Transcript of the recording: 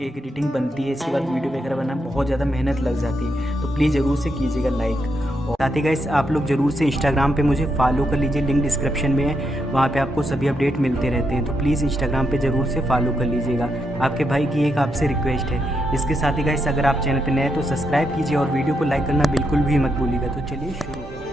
एक एडिटिंग बनती है, इसके बाद वीडियो वगैरह बनाना बहुत ज़्यादा मेहनत लग जाती है। तो प्लीज़ ज़रूर से कीजिएगा लाइक। और साथ ही गाइस आप लोग ज़रूर से इंस्टाग्राम पे मुझे फॉलो कर लीजिए, लिंक डिस्क्रिप्शन में है, वहाँ पे आपको सभी अपडेट मिलते रहते हैं। तो प्लीज़ इंस्टाग्राम पे ज़रूर से फॉलो कर लीजिएगा। आपके भाई की एक आपसे रिक्वेस्ट है। इसके साथ ही गाइस अगर आप चैनल पे नए हैं तो सब्सक्राइब कीजिए और वीडियो को लाइक करना बिल्कुल भी मत भूलिएगा। तो चलिए शुरू करते हैं।